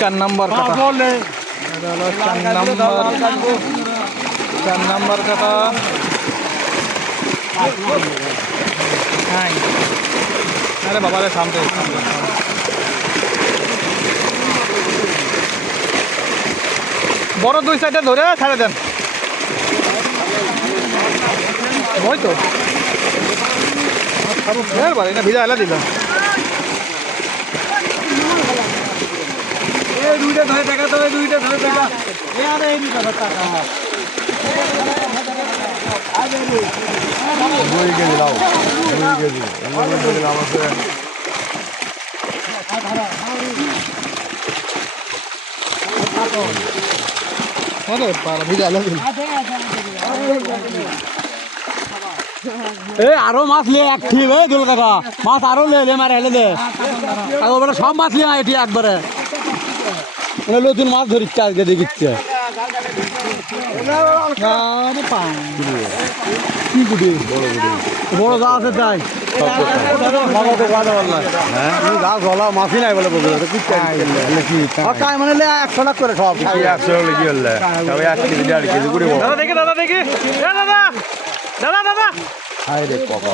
4 নম্বর কাটা এটা হলো 4 নম্বর কাটা হ্যাঁ আরে বাবা রে সামনে বড় দুই সাইডে ধরে ছাড়ে দেন ওই তো বাড়ি না ভিজা এলা দিলাম দুইটা ধরে টাকা তো দুইটা ধরে টাকা আরে এই টাকা 2 কেজি দাও 2 কেজি দিলাম আছে আরে বাবা ভিজা এলা দিলাম আরো মাছ লিয়ে অ্যাক্টিভ দুল কাকা মাছ আরো লে মারে হেলে দে একবারে সব মাছ লিয়ে এটি একবারে নতুন মাছ ধরিচ্ছে আজকে দেখিচ্ছে কি গুটি বড় যা আছে তাই গাছ গলা মাছই নাই বলে তাই মানে 100 লাখ করে সব 100 হলে কি হলে তবে 1 কেজি 1.5 কেজি করে দাদা দেখি দাদা দাদা দাদা দাদা হাই রে বাবা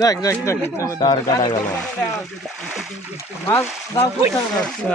দেখ দেখ দেখ তার কাটা গেল মাছ দাও